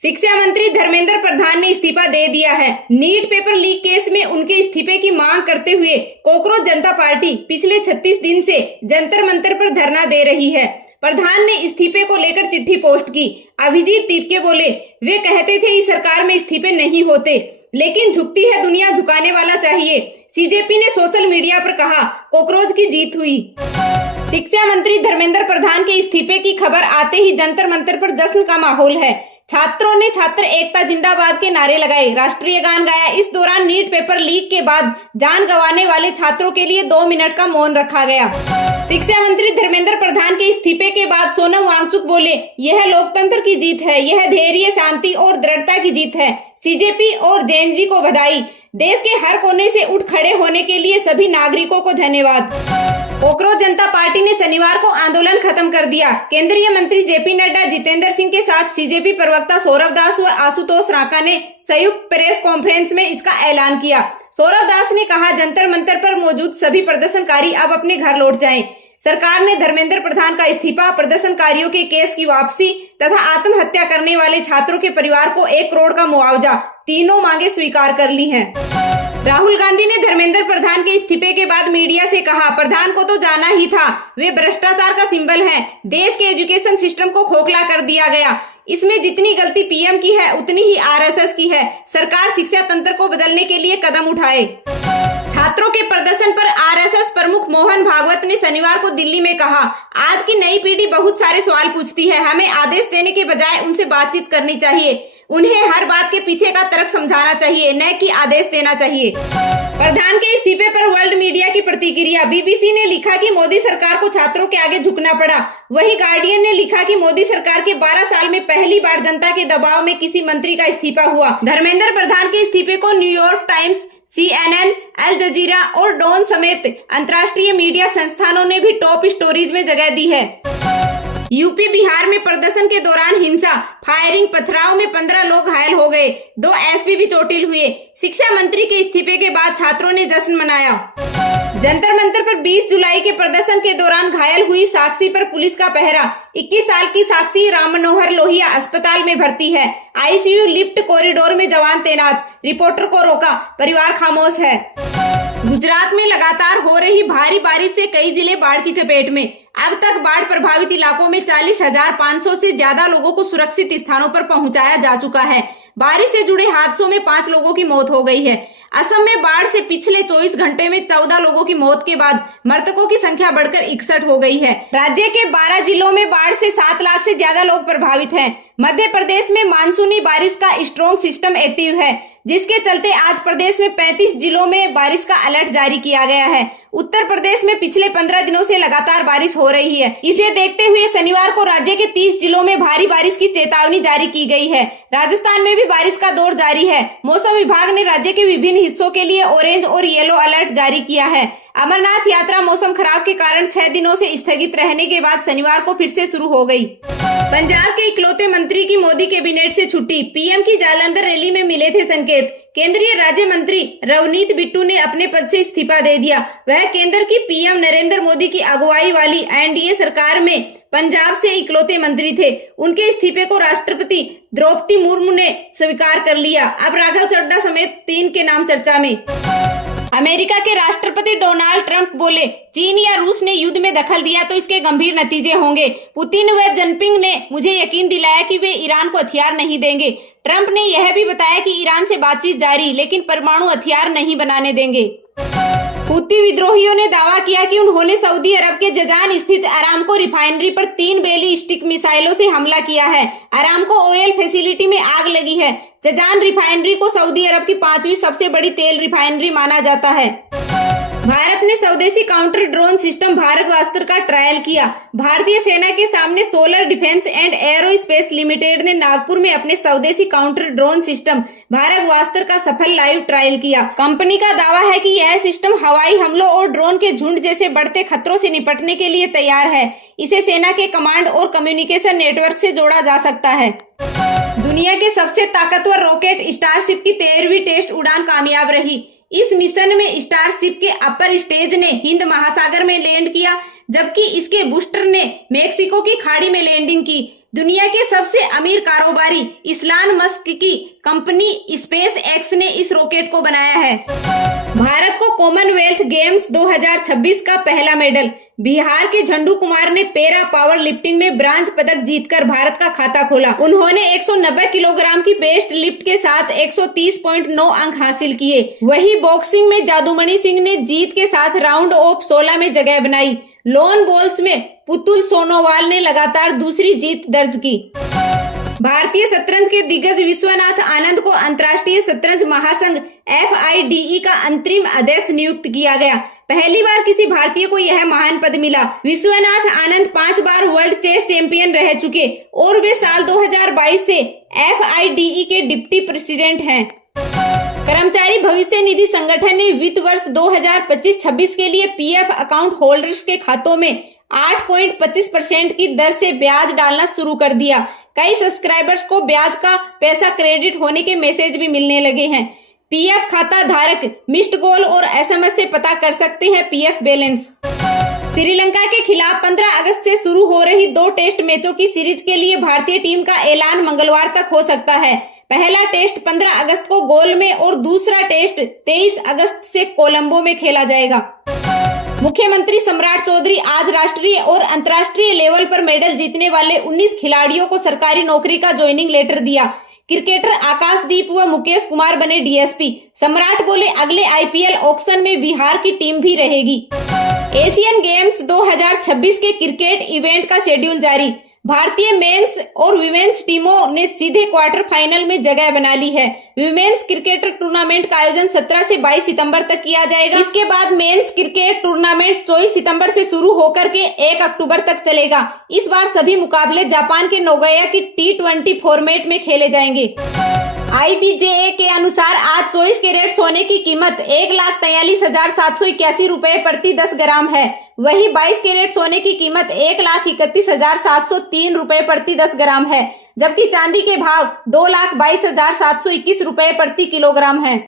शिक्षा मंत्री धर्मेंद्र प्रधान ने इस्तीफा दे दिया है। नीट पेपर लीक केस में उनके इस्तीफे की मांग करते हुए कॉकरोच जनता पार्टी पिछले 36 दिन से जंतर मंतर पर धरना दे रही है। प्रधान ने इस्तीफे को लेकर चिट्ठी पोस्ट की। अभिजीत दीपके बोले, वे कहते थे इस सरकार में इस्तीफे नहीं होते, लेकिन झुकती है दुनिया, झुकाने वाला चाहिए। सीजेपी ने सोशल मीडिया पर कहा, कॉकरोच की जीत हुई। शिक्षा मंत्री धर्मेंद्र प्रधान के इस्तीफे की खबर आते ही जंतर मंतर पर जश्न का माहौल है। छात्रों ने छात्र एकता जिंदाबाद के नारे लगाए, राष्ट्रीय गान गाया। इस दौरान नीट पेपर लीक के बाद जान गंवाने वाले छात्रों के लिए 2 मिनट का मौन रखा गया। शिक्षा मंत्री धर्मेंद्र प्रधान के इस्तीफे के बाद सोनम वांगचुक बोले, यह लोकतंत्र की जीत है, यह धैर्य, शांति और दृढ़ता की जीत है। सीजेपी और जेएनजी को बधाई। देश के हर कोने से उठ खड़े होने के लिए सभी नागरिकों को धन्यवाद। कॉकरोच जनता पार्टी ने शनिवार को आंदोलन खत्म कर दिया। केंद्रीय मंत्री जेपी नड्डा, जितेंद्र सिंह के साथ सीजेपी प्रवक्ता सौरभ दास व आशुतोष रांका ने संयुक्त प्रेस कॉन्फ्रेंस में इसका ऐलान किया। सौरभ दास ने कहा, जंतर मंतर पर मौजूद सभी प्रदर्शनकारी अब अपने घर लौट जाएं। सरकार ने धर्मेंद्र प्रधान का इस्तीफा, प्रदर्शनकारियों के केस की वापसी तथा आत्महत्या करने वाले छात्रों के परिवार को 1 करोड़ का मुआवजा, तीनों मांगे स्वीकार कर ली हैं। राहुल गांधी ने धर्मेंद्र प्रधान के इस्तीफे के बाद मीडिया से कहा, प्रधान को तो जाना ही था, वे भ्रष्टाचार का सिंबल हैं। देश के एजुकेशन सिस्टम को खोखला कर दिया गया। इसमें जितनी गलती पीएम की है उतनी ही आरएसएस की है। सरकार शिक्षा तंत्र को बदलने के लिए कदम उठाए। छात्रों के प्रदर्शन पर आरएसएस प्रमुख मोहन भागवत ने शनिवार को दिल्ली में कहा, आज की नई पीढ़ी बहुत सारे सवाल पूछती है, हमें आदेश देने के बजाय उनसे बातचीत करनी चाहिए। उन्हें हर बात के पीछे का तर्क समझाना चाहिए, न कि आदेश देना चाहिए। प्रधान के इस्तीफे पर वर्ल्ड मीडिया की प्रतिक्रिया। बीबीसी ने लिखा कि मोदी सरकार को छात्रों के आगे झुकना पड़ा। वहीं गार्डियन ने लिखा कि मोदी सरकार के 12 साल में पहली बार जनता के दबाव में किसी मंत्री का इस्तीफा हुआ। धर्मेंद्र प्रधान के इस्तीफे को न्यूयॉर्क टाइम्स, CNN, अल जजीरा और डॉन समेत अंतर्राष्ट्रीय मीडिया संस्थानों ने भी टॉप स्टोरीज में जगह दी है। यूपी बिहार में प्रदर्शन के दौरान हिंसा, फायरिंग, पथराव में 15 लोग घायल हो गए, 2 एसपी भी चोटिल हुए। शिक्षा मंत्री के इस्तीफे के बाद छात्रों ने जश्न मनाया। जंतर मंतर पर 20 जुलाई के प्रदर्शन के दौरान घायल हुई साक्षी पर पुलिस का पहरा। 21 साल की साक्षी राम मनोहर लोहिया अस्पताल में भर्ती है। आईसीयू लिफ्ट कॉरिडोर में जवान तैनात, रिपोर्टर को रोका, परिवार खामोश है। गुजरात में लगातार हो रही भारी बारिश से कई जिले बाढ़ की चपेट में। अब तक बाढ़ प्रभावित इलाकों में 40,500 से ज्यादा लोगों को सुरक्षित स्थानों पर पहुंचाया जा चुका है। बारिश से जुड़े हादसों में 5 लोगों की मौत हो गई है। असम में बाढ़ से पिछले 24 घंटे में 14 लोगों की मौत के बाद मृतकों की संख्या बढ़कर 61 हो गई है। राज्य के 12 जिलों में बाढ़ से 7 लाख से ज्यादा लोग प्रभावित हैं। मध्य प्रदेश में मानसूनी बारिश का स्ट्रॉन्ग सिस्टम एक्टिव है, जिसके चलते आज प्रदेश में 35 जिलों में बारिश का अलर्ट जारी किया गया है। उत्तर प्रदेश में पिछले 15 दिनों से लगातार बारिश हो रही है। इसे देखते हुए शनिवार को राज्य के 30 जिलों में भारी बारिश की चेतावनी जारी की गई है। राजस्थान में भी बारिश का दौर जारी है। मौसम विभाग ने राज्य के विभिन्न हिस्सों के लिए ऑरेंज और येलो अलर्ट जारी किया है। अमरनाथ यात्रा मौसम खराब के कारण 6 दिनों से स्थगित रहने के बाद शनिवार को फिर से शुरू हो गई। पंजाब के इकलौते मंत्री की मोदी कैबिनेट से छुट्टी, पीएम की जालंधर रैली में मिले थे संकेत। केंद्रीय राज्य मंत्री रवनीत बिट्टू ने अपने पद से इस्तीफा दे दिया। वह केंद्र की पीएम नरेंद्र मोदी की अगुवाई वाली एनडीए सरकार में पंजाब से इकलौते मंत्री थे। उनके इस्तीफे को राष्ट्रपति द्रौपदी मुर्मू ने स्वीकार कर लिया। अब राघव चड्ढा समेत 3 के नाम चर्चा में। अमेरिका के राष्ट्रपति डोनाल्ड ट्रंप बोले, चीन या रूस ने युद्ध में दखल दिया तो इसके गंभीर नतीजे होंगे। पुतिन व जिनपिंग ने मुझे यकीन दिलाया कि वे ईरान को हथियार नहीं देंगे। ट्रंप ने यह भी बताया कि ईरान से बातचीत जारी, लेकिन परमाणु हथियार नहीं बनाने देंगे। हुती विद्रोहियों ने दावा किया कि उन्होंने सऊदी अरब के जजान स्थित अरामको रिफाइनरी पर 3 बैलिस्टिक मिसाइलों से हमला किया है। अरामको ऑयल फैसिलिटी में आग लगी है। जजान रिफाइनरी को सऊदी अरब की 5वीं सबसे बड़ी तेल रिफाइनरी माना जाता है। भारत ने स्वदेशी काउंटर ड्रोन सिस्टम भारतवास्त्र का ट्रायल किया। भारतीय सेना के सामने solar defence and aerospace limited ने नागपुर में अपने स्वदेशी काउंटर ड्रोन सिस्टम भारतवास्त्र का सफल लाइव ट्रायल किया। कंपनी का दावा है कि यह सिस्टम हवाई हमलों और ड्रोन के झुंड जैसे बढ़ते खतरों से निपटने के लिए तैयार है। इसे सेना के कमांड और कम्युनिकेशन नेटवर्क से जोड़ा जा सकता है। दुनिया के सबसे ताकतवर रॉकेट स्टारशिप की 13वीं टेस्ट उड़ान कामयाब रही। इस मिशन में स्टारशिप के अपर स्टेज ने हिंद महासागर में लैंड किया, जबकि इसके बूस्टर ने मेक्सिको की खाड़ी में लैंडिंग की। दुनिया के सबसे अमीर कारोबारी इस्लान मस्क की कंपनी स्पेस एक्स ने इस रॉकेट को बनाया है। भारत को कॉमनवेल्थ गेम्स 2026 का पहला मेडल। बिहार के झंडू कुमार ने पैरा पावर लिफ्टिंग में ब्रांज पदक जीतकर भारत का खाता खोला। उन्होंने 190 किलोग्राम की बेस्ट लिफ्ट के साथ 130.9 अंक हासिल किए। वहीं बॉक्सिंग में जादूमणि सिंह ने जीत के साथ राउंड ऑफ 16 में जगह बनाई। लॉन बॉल्स में पुतुल सोनोवाल ने लगातार दूसरी जीत दर्ज की। भारतीय शतरंज के दिग्गज विश्वनाथ आनंद को अंतर्राष्ट्रीय शतरंज महासंघ FIDE का अंतरिम अध्यक्ष नियुक्त किया गया। पहली बार किसी भारतीय को यह महान पद मिला। विश्वनाथ आनंद 5 बार वर्ल्ड चेस चैंपियन रह चुके और वे साल 2022 से FIDE के डिप्टी प्रेसिडेंट हैं। कर्मचारी भविष्य निधि संगठन ने वित्त वर्ष 2025-26 के लिए PF अकाउंट होल्डर्स के खातों में 8.25% की दर से ब्याज डालना शुरू कर दिया। कई सब्सक्राइबर्स को ब्याज का पैसा क्रेडिट होने के मैसेज भी मिलने लगे हैं। PF खाता धारक मिस्ड कॉल और SMS से पता कर सकते हैं PF बैलेंस। श्रीलंका के खिलाफ 15 अगस्त से शुरू हो रही 2 टेस्ट मैचों की सीरीज के लिए भारतीय टीम का ऐलान मंगलवार तक हो सकता है। पहला टेस्ट 15 अगस्त को गोल में और दूसरा टेस्ट 23 अगस्त से कोलंबो में खेला जाएगा। मुख्यमंत्री सम्राट चौधरी आज राष्ट्रीय और अंतर्राष्ट्रीय लेवल पर मेडल जीतने वाले 19 खिलाड़ियों को सरकारी नौकरी का ज्वाइनिंग लेटर दिया। क्रिकेटर आकाशदीप व मुकेश कुमार बने DSP। सम्राट बोले, अगले IPL ऑक्शन में बिहार की टीम भी रहेगी। एशियन गेम्स 2026 के क्रिकेट इवेंट का शेड्यूल जारी। भारतीय मेंस और विमेंस टीमों ने सीधे क्वार्टर फाइनल में जगह बना ली है। विमेंस क्रिकेट टूर्नामेंट का आयोजन 17 से 22 सितंबर तक किया जाएगा। इसके बाद मेंस क्रिकेट टूर्नामेंट 24 सितंबर से शुरू होकर के 1 अक्टूबर तक चलेगा। इस बार सभी मुकाबले जापान के नोगोया की T20 फॉर्मेट में खेले जाएंगे। IBJA के अनुसार आज 24 कैरेट सोने की कीमत 1,43,781 रुपए प्रति 10 ग्राम है। वही 22 कैरेट सोने की कीमत 1,31,703 रुपए प्रति 10 ग्राम है, जबकि चांदी के भाव 2,22,721 रुपए प्रति किलोग्राम है।